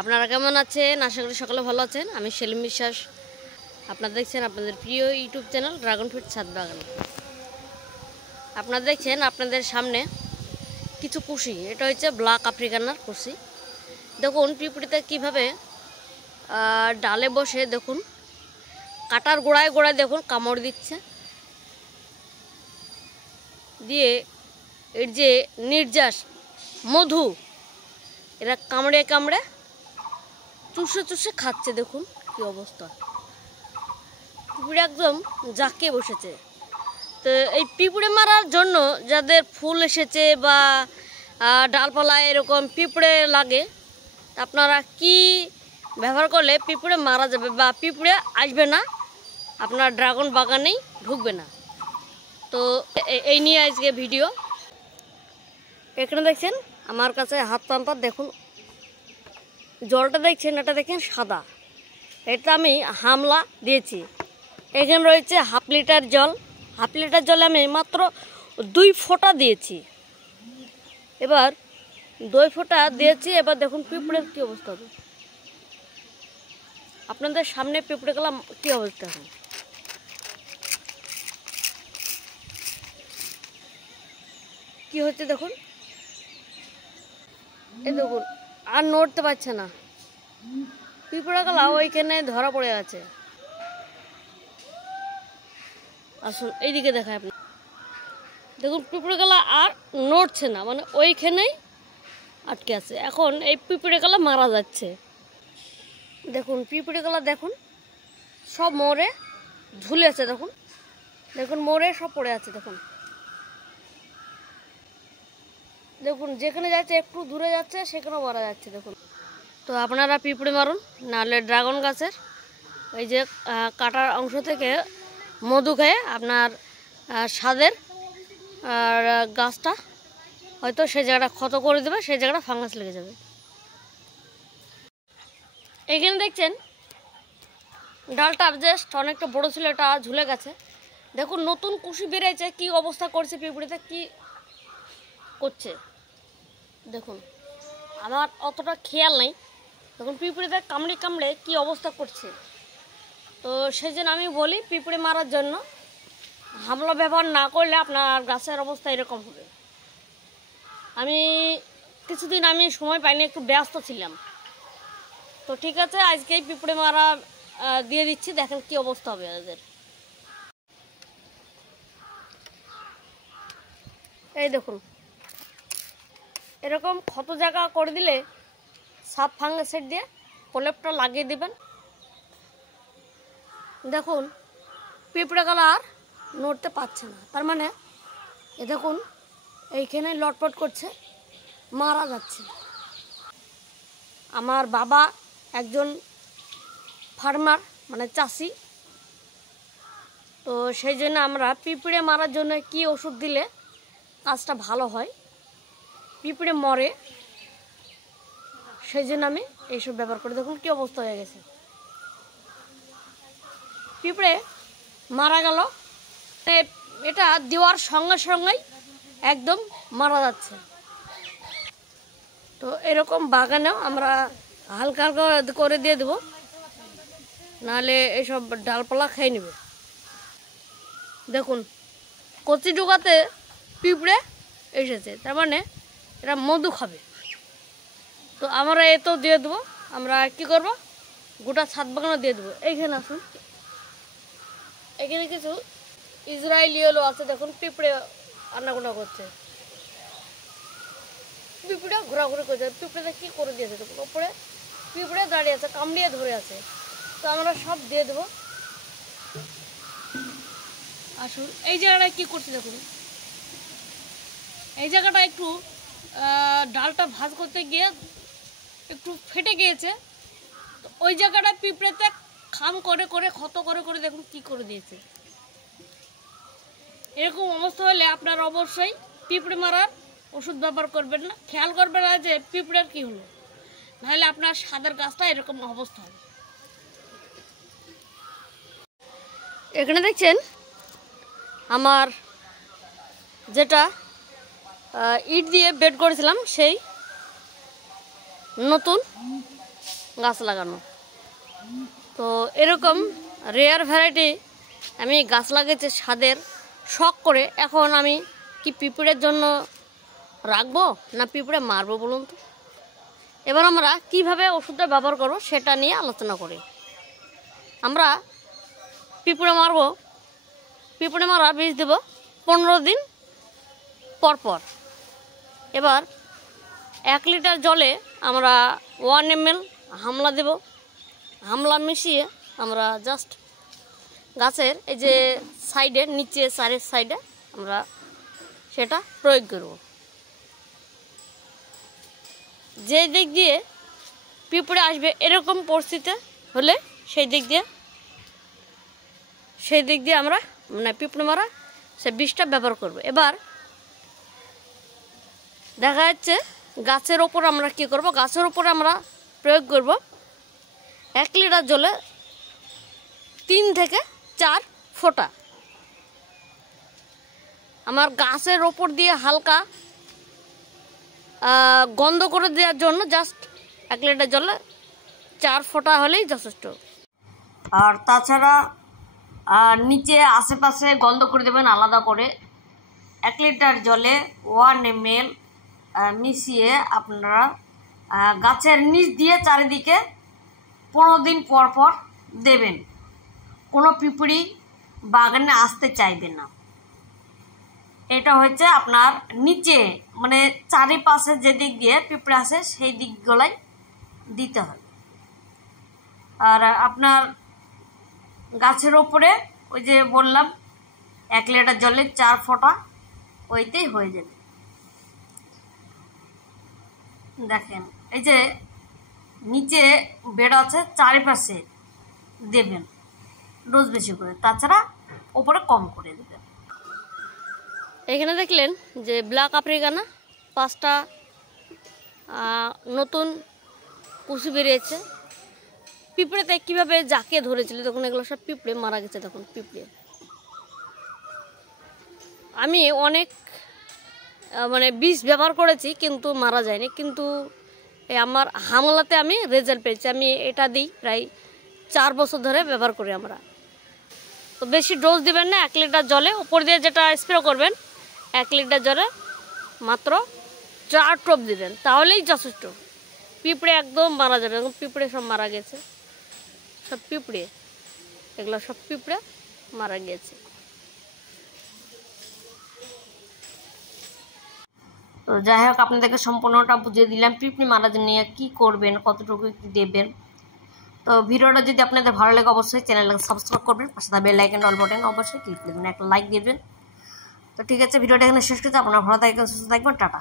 আপনারা কেমন আছেন? আশা করি সকলে ভালো আছেন। আমি সেলিম বিশ্বাস। আপনারা দেখছেন আপনাদের প্রিয় ইউটিউব চ্যানেল ড্রাগন ফ্রুট ছাদ বাগান। আপনারা দেখছেন আপনাদের সামনে কিছু কুশি, এটা হচ্ছে ব্ল্যাক আফ্রিকানার কুশি। দেখুন পিঁপড়িতে কীভাবে ডালে বসে দেখুন কাটার গোড়ায় গোড়ায় দেখুন কামড় দিচ্ছে, দিয়ে এর যে নির্যাস মধু এরা কামড়ে কামড়ে চুষে চুষে খাচ্ছে। দেখুন কি অবস্থা, পিঁপড়ে একদম জাঁকিয়ে বসেছে। তো এই পিঁপড়ে মারার জন্য যাদের ফুল এসেছে বা ডালপালায় এরকম পিঁপড়ে লাগে, আপনারা কি ব্যবহার করলে পিঁপড়ে মারা যাবে বা পিঁপড়ে আসবে না, আপনার ড্রাগন বাগানেই ঢুকবে না। তো এই নিয়ে আজকে ভিডিও। এখানে দেখছেন আমার কাছে হাত পাম্পার, দেখুন জলটা দেখছেন, এটা দেখেন সাদা, এটা আমি হামলা দিয়েছি। এখানে রয়েছে হাফ লিটার জল, হাফ লিটার জলে আমি মাত্র 2 ফোঁটা দিয়েছি। এবার 2 ফোঁটা দিয়েছি। এবার দেখুন পিঁপড়ের কী অবস্থা হবে, আপনাদের সামনে পিঁপড়ে গেলাম কী অবস্থা এখন। কি হচ্ছে দেখুন, এই দেখুন আর নড়তে পারছে না, পিঁপড়ে গেলা ওইখানে ধরা পড়ে আছে। আসুন এইদিকে দেখায় আপনি, দেখুন পিঁপড়ে গেলা আর নড়ছে না, মানে ওইখানেই আটকে আছে। এখন এই পিঁপড়ে গেলা মারা যাচ্ছে। দেখুন পিঁপড়ে গেলা দেখুন সব মরে ঝুলে আছে, দেখুন দেখুন মরে সব পড়ে আছে। দেখুন দেখুন যেখানে যাচ্ছে একটু দূরে যাচ্ছে সেখানেও মারা যাচ্ছে। দেখুন তো আপনারা পিঁপড়ে মারুন, নাহলে ড্রাগন গাছের ওই যে কাটার অংশ থেকে মধু খেয়ে আপনার স্বাদের গাছটা হয়তো সেই জায়গাটা ক্ষত করে দেবে, সেই জায়গাটা ফাঙ্গাস লেগে যাবে। এখানে দেখছেন ডালটা জাস্ট অনেকটা বড় ছিল, এটা ঝুলে গেছে। দেখুন নতুন কুশি বেরিয়েছে, কি অবস্থা করছে পিঁপড়িতে, কি করছে দেখুন। আমার অতটা খেয়াল নেই, দেখুন পিঁপড়িতে কামড়ে কামড়ে কি অবস্থা করছে। তো সেই জন্য আমি বলি পিঁপড়ে মারার জন্য হামলা ব্যবহার না করলে আপনার গাছের অবস্থা এরকম হবে। আমি কিছুদিন সময় পাইনি, একটু ব্যস্ত ছিলাম। তো ঠিক আছে, আজকেই পিঁপড়ে মারা দিয়ে দিচ্ছি, দেখেন কি অবস্থা হবে এদের। এই দেখুন এরকম ক্ষত জায়গা করে দিলে সাপ ফাঙ্গাসের দিয়ে প্রলেপটা লাগিয়ে দিবেন। দেখুন পিঁপড়ে গেলা আর নড়তে পারছে না, তার মানে এ দেখুন এইখানে লটপট করছে, মারা যাচ্ছে। আমার বাবা একজন ফার্মার, মানে চাষি, তো সেই জন্য আমরা পিঁপড়ে মারার জন্য কি ওষুধ দিলে কাজটা ভালো হয়, পিঁপড়ে মরে, সেই জন্য আমি এইসব ব্যবহার করি। দেখুন কি অবস্থা হয়ে গেছে, পিঁপড়ে মারা গেল। এটা দেওয়ার সঙ্গে সঙ্গেই একদম মারা যাচ্ছে। তো এরকম বাগানেও আমরা হালকা হালকা করে দিয়ে দেবো, নাহলে এইসব ডালপালা খেয়ে নেবে। দেখুন কচি ডোকাতে পিঁপড়ে এসেছে, তার মানে এরা মধু খাবে। তো আমরা এতেও দিয়ে দেবো। আমরা কি করব, গোটা ছাদ বাগানও দিয়ে দেবো। এইখানে আসুন, এখানে কিছু ইসরায়েলিও আছে, দেখুন পিঁপড়ে আনাগোনা করছে, পিঁপড়ে ঘোরাঘুরি করছে। পিঁপড়েটা কি করে দিয়েছে দেখুন, ওপরে পিঁপড়ে দাঁড়িয়ে আছে, কামড়িয়ে ধরে আছে। তো আমরা সব দিয়ে দেবো। আসুন এই জায়গাটায় কি করছে দেখুন, এই জায়গাটা একটু ডালটা ভাঁজ করতে গিয়ে একটু ফেটে গিয়েছে। তো ওই জায়গাটায় পিঁপড়েতে খাম করে করে ক্ষত করে করে দেখুন কি করে দিয়েছে। এরকম অবস্থা হলে আপনারা অবশ্যই পিঁপড়ে মারার ওষুধ ব্যবহার করবেন না, খেয়াল করবেন না যে পিঁপড়ের কী হলো, নাহলে আপনার স্বাদের গাছটা এরকম অবস্থা হবে। এখানে দেখছেন আমার যেটা ইট দিয়ে বেড করেছিলাম, সেই নতুন গাছ লাগানো। তো এরকম রেয়ার ভ্যারাইটি আমি গাছ লাগিয়েছি ছাদের শখ করে। এখন আমি কি পিঁপড়ের জন্য রাখবো না পিঁপড়ে মারবো বলুন তো। এবার আমরা কিভাবে ওষুধটা ব্যবহার করবো সেটা নিয়ে আলোচনা করি। আমরা পিঁপড়ে মারবো, পিঁপড়ে মারা বীজ দেব 15 দিন পর পর। এবার 1 লিটার জলে আমরা 1 ml হামলা দেব। হামলা মিশিয়ে আমরা জাস্ট গাছের এই যে সাইডে, নিচে চারের সাইডে আমরা সেটা প্রয়োগ করব। যে দিক দিয়ে পিঁপড়ে আসবে এরকম পরিস্থিতি হলে সেই দিক দিয়ে আমরা মানে পিঁপড়ে মারা সে বিষটা ব্যবহার করব। এবার দেখা যাচ্ছে গাছের ওপর আমরা কি করব, গাছের ওপরে আমরা প্রয়োগ করব 1 লিটার জলে 3 থেকে 4 ফোঁটা। আমার গাছের ওপর দিয়ে হালকা গন্ধ করে দেওয়ার জন্য জাস্ট 1 লিটার জলে 4 ফোঁটা হলেই যথেষ্ট। আর তাছাড়া নিচে আশেপাশে গন্ধ করে দেবেন আলাদা করে। 1 লিটার জলে 1 ml মিশিয়ে আপনারা গাছের নিচ দিয়ে চারিদিকে 15 দিন পর পর দেবেন। কোনো পিঁপড়ি বাগানে আসতে চাইবে না। এটা হচ্ছে আপনার নিচে মানে চারিপাশে যে দিক দিয়ে পিঁপড়ে আসে সেই দিকগুলাই দিতে হয়। আর আপনার গাছের ওপরে ওই যে বললাম 1 লিটার জলে 4 ফোঁটা, ওইতেই হয়ে যাবে। দেখেন এই যে নিচে বেড আছে চারিপাশে দেবেন ডোজ বেশি করে, তাছাড়া ওপরে কম করে দেবেন। এখানে দেখলেন যে ব্ল্যাক আফ্রিকানা 5টা নতুন কুচি বেরিয়েছে। পিঁপড়েতে কীভাবে জাঁকিয়ে ধরেছিল তখন এগুলো সব পিঁপড়ে মারা গেছে। তখন পিঁপড়ে আমি অনেক মানে বিষ ব্যবহার করেছি কিন্তু মারা যায়নি। কিন্তু আমার হামলাতে আমি রেজাল্ট পেয়েছি। আমি এটা দিই প্রায় 4 বছর ধরে ব্যবহার করি আমরা। তো বেশি ডোজ দিবেন না, 1 লিটার জলে উপর দিয়ে যেটা স্প্রে করবেন 1 লিটার জলে মাত্র 4 টোপ দিবেন, তাহলেই যথেষ্ট। পিঁপড়ে একদম মারা যাবে। এখন পিঁপড়ে সব মারা গেছে, সব পিঁপড়ে এগুলো সব পিঁপড়ে মারা গিয়েছে। তো যাই হোক আপনাদেরকে সম্পূর্ণটা বুঝিয়ে দিলাম পিঁপড়ে মারার জন্য কী করবেন, কতটুকু কী দেবেন। তো ভিডিওটা যদি আপনাদের ভালো লাগে অবশ্যই চ্যানেলটাকে সাবস্ক্রাইব করবেন, পাশে থাকবে লাইক অ্যান্ড অল বাটন অবশ্যই ক্লিক করবেন, একটা লাইক দেবেন। তো ঠিক আছে, ভিডিওটা এখানে শেষ করতে। আপনারা ভালো থাকবেন, সুস্থ থাকবেন, টাটা।